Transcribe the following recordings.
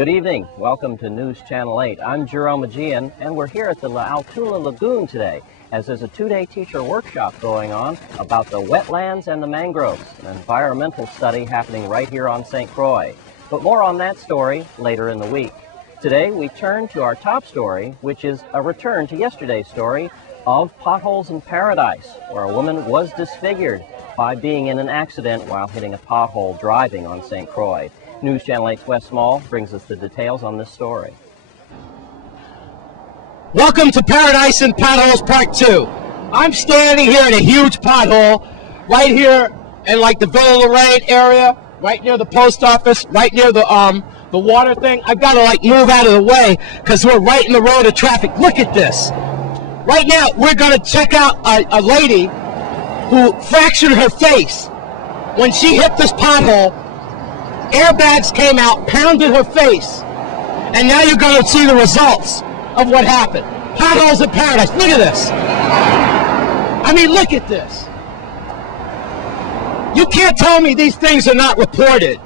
Good evening. Welcome to News Channel 8. I'm Jerome Aegean, and we're here at the La Altoona Lagoon today, as there's a two-day teacher workshop going on about the wetlands and the mangroves, an environmental study happening right here on St. Croix. But more on that story later in the week. Today, we turn to our top story, which is a return to yesterday's story of Potholes in Paradise, where a woman was disfigured by being in an accident while hitting a pothole driving on St. Croix. News Channel 8's Wes Small brings us the details on this story. Welcome to Paradise and Potholes Part 2. I'm standing here in a huge pothole right here in like the Villa Lorraine area, right near the post office, right near the water thing. I've got to like move out of the way because we're right in the road of traffic. Look at this. Right now we're going to check out a lady who fractured her face when she hit this pothole. Airbags came out, pounded her face, and now you're going to see the results of what happened. Potholes in Paradise. Look at this. I mean, look at this. You can't tell me these things are not reported.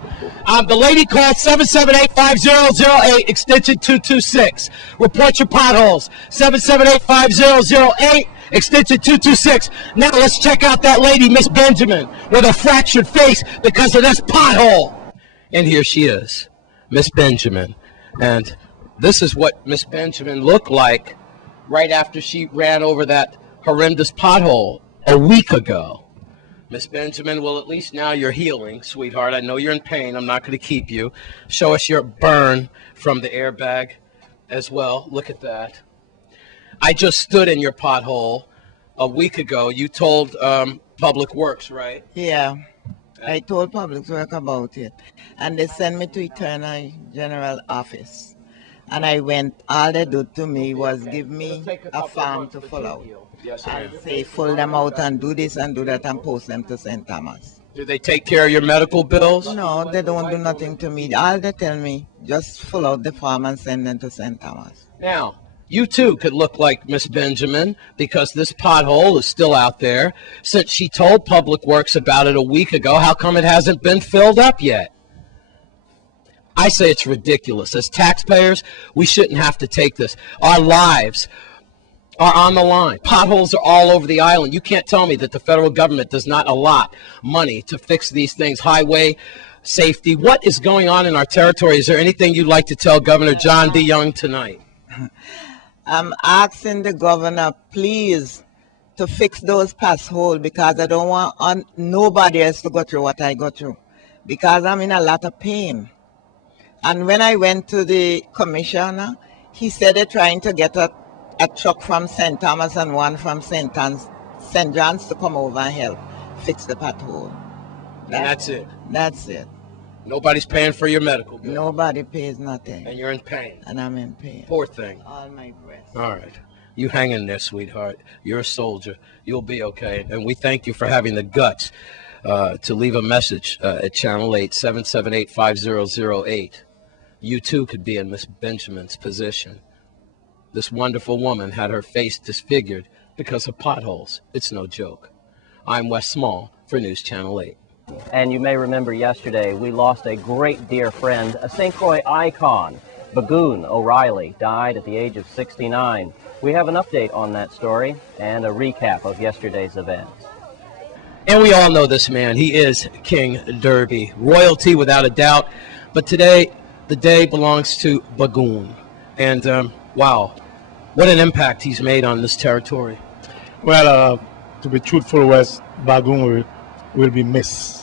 The lady called 778-5008, extension 226. Report your potholes. 778-5008, extension 226. Now let's check out that lady, Miss Benjamin, with a fractured face because of this pothole. And here she is, Miss Benjamin. And this is what Miss Benjamin looked like right after she ran over that horrendous pothole a week ago. Miss Benjamin, well, at least now you're healing, sweetheart. I know you're in pain. I'm not going to keep you. Show us your burn from the airbag as well. Look at that. I just stood in your pothole a week ago. You told Public Works, right? Yeah. I told Public Works about it, and they sent me to Eternal General Office. And I went, all they did to me was give me a form to fill out. And say, fill them out and do this and do that and post them to St. Thomas. Do they take care of your medical bills? No, they don't do nothing to me. All they tell me, just fill out the form and send them to St. Thomas. Now, you too could look like Miss Benjamin because this pothole is still out there. Since she told Public Works about it a week ago, how come it hasn't been filled up yet? I say it's ridiculous. As taxpayers, we shouldn't have to take this. Our lives are on the line. Potholes are all over the island. You can't tell me that the federal government does not allot money to fix these things. Highway safety. What is going on in our territory? Is there anything you'd like to tell Governor John D. Young tonight? I'm asking the governor, please, to fix those potholes because I don't want nobody else to go through what I go through because I'm in a lot of pain. And when I went to the commissioner, he said they're trying to get a truck from St. Thomas and one from St. John's to come over and help fix the pothole. And that's it? That's it. Nobody's paying for your medical bill? Nobody pays nothing. And you're in pain? And I'm in pain. Poor thing. All my breath. All right. You hang in there, sweetheart. You're a soldier. You'll be okay. And we thank you for having the guts to leave a message at Channel 8, 778-5008. You too could be in Miss Benjamin's position. This wonderful woman had her face disfigured because of potholes. It's no joke. I'm Wes Small for News Channel 8. And you may remember yesterday we lost a great dear friend, a St. Croix icon. Bagoon O'Reilly died at the age of 69. We have an update on that story and a recap of yesterday's events. And we all know this man. He is King Derby. Royalty without a doubt. But today, the day belongs to Bagoon. And wow, what an impact he's made on this territory. Well, to be truthful, Wes, Bagoon will be missed.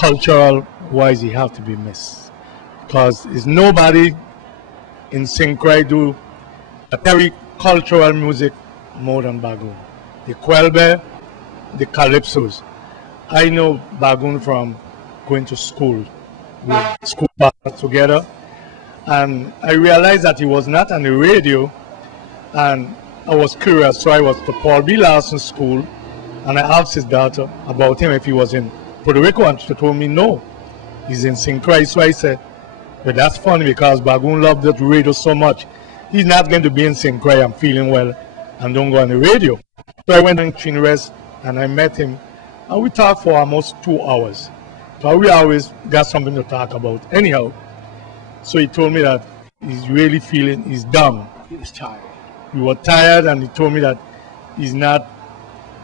Cultural-wise, he have to be missed. Because there's nobody in St. Croix do a very cultural music more than Bagoon. The Kwelbe, the Calypsos. I know Bagoon from going to school. We were school partners together. And I realized that he was not on the radio. And I was curious, so I was to Paul B. Larson School. And I asked his daughter about him if he was in Puerto Rico, and she told me no, he's in St. Croix. So I said, but that's funny because Bagoon loved that radio so much. He's not going to be in St. Croix, I'm feeling well, and don't go on the radio. So I went in Chinrest and I met him, and we talked for almost 2 hours. So we always got something to talk about. Anyhow, So he told me that he's really feeling, he's down. He was tired. He was tired, and he told me that he's not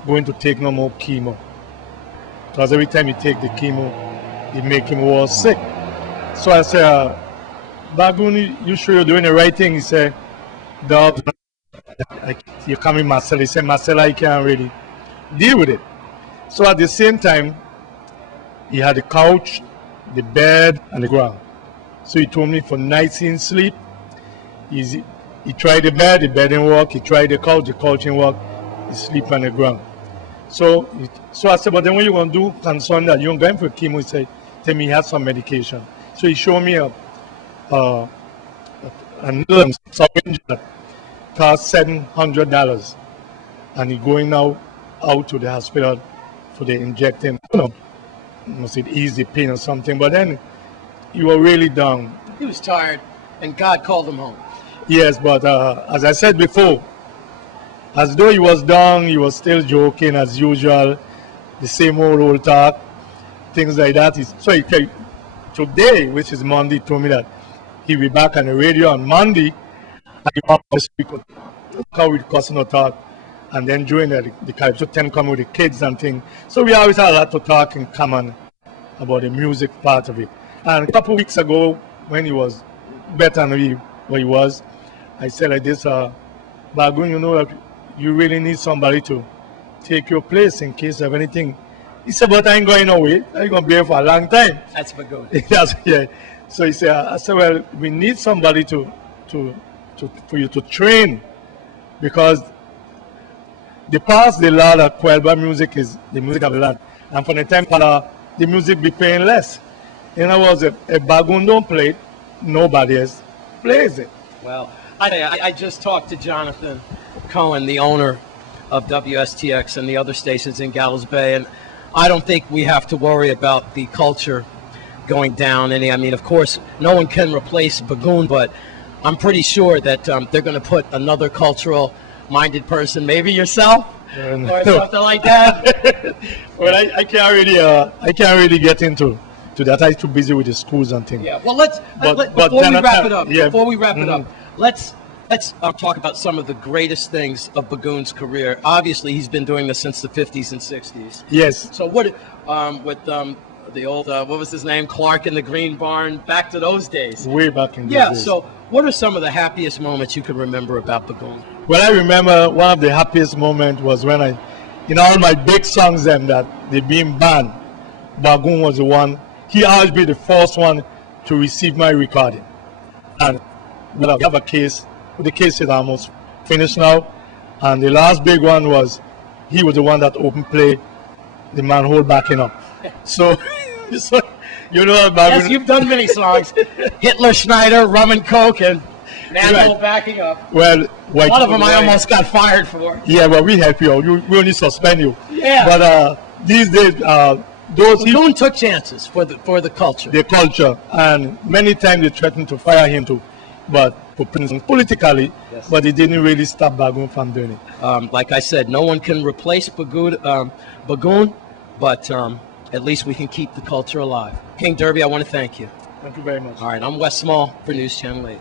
going to take no more chemo. Because every time he take the chemo, it make him more sick. So I said, Bagoon, you sure you're doing the right thing? He said, Dog, you're coming Marcella. He said, Marcella, I can't really deal with it. So at the same time, he had the couch, the bed, and the ground. So he told me for nights in sleep, he tried the bed didn't work. He tried the couch didn't work. He sleep on the ground. So I said, but then what you going to do concerned that you're going for chemo? He said, tell me he has some medication. So he showed me a needle syringe that cost $700. And he going now out to the hospital for the injecting, must it ease the pain or something. But then he was really down. He was tired, and God called him home. Yes, but as I said before, as though he was down, he was still joking as usual, the same old talk, things like that. So today, which is Monday, he told me that he'll be back on the radio on Monday, and he wants to speak how with customer talk, and then during the Calypso 10 come with the kids and things. So we always had a lot to talk in common about the music part of it. And a couple of weeks ago, when he was better than what he was, I said like this, Bagoon, you know that you really need somebody to take your place in case of anything. He said, but I ain't going away. I'm going to be here for a long time. That's Bagoon. Yeah. So he said, I said, well, we need somebody for you to train, because the past, the law that Kwelba music is the music of the land. And for the time, the music be paying less. In other words, if Bagoon don't play it, nobody else plays it. Well, I just talked to Jonathan Cohen, the owner of WSTX and the other stations in Gallows Bay, and I don't think we have to worry about the culture going down any. I mean, of course, no one can replace Bagoon, but I'm pretty sure that they're going to put another cultural-minded person, maybe yourself, or something like that. Well, I can't really get into that. I'm too busy with the schools and things. Yeah. Well, before we wrap it up, let's talk about some of the greatest things of Bagoon's career. Obviously, he's been doing this since the 50s and 60s. Yes. So what with the old what was his name, Clark in the Green Barn, back to those days. Way back in those days. So what are some of the happiest moments you can remember about Bagoon? Well, I remember one of the happiest moments was when in all my big songs that they being banned, Bagoon was the one. He always be the first one to receive my recording. And we have a case. The case is almost finished now. And the last big one was, he was the one that opened play The Manhole Backing Up. So you know about yes, you've done many songs. Hitler, Schneider, Rum and Coke, and Manhole Backing Up. Well, one of them I almost got fired for. Yeah, well, we help you out. We only suspend you. Yeah. But these days, Bagoon took chances for the culture. The culture, and many times they threatened to fire him too, but for politically, yes. But it didn't really stop Bagoon from doing it. Like I said, no one can replace Bagoon, but at least we can keep the culture alive. King Derby, I want to thank you. Thank you very much. All right, I'm Wes Small for News Channel 8.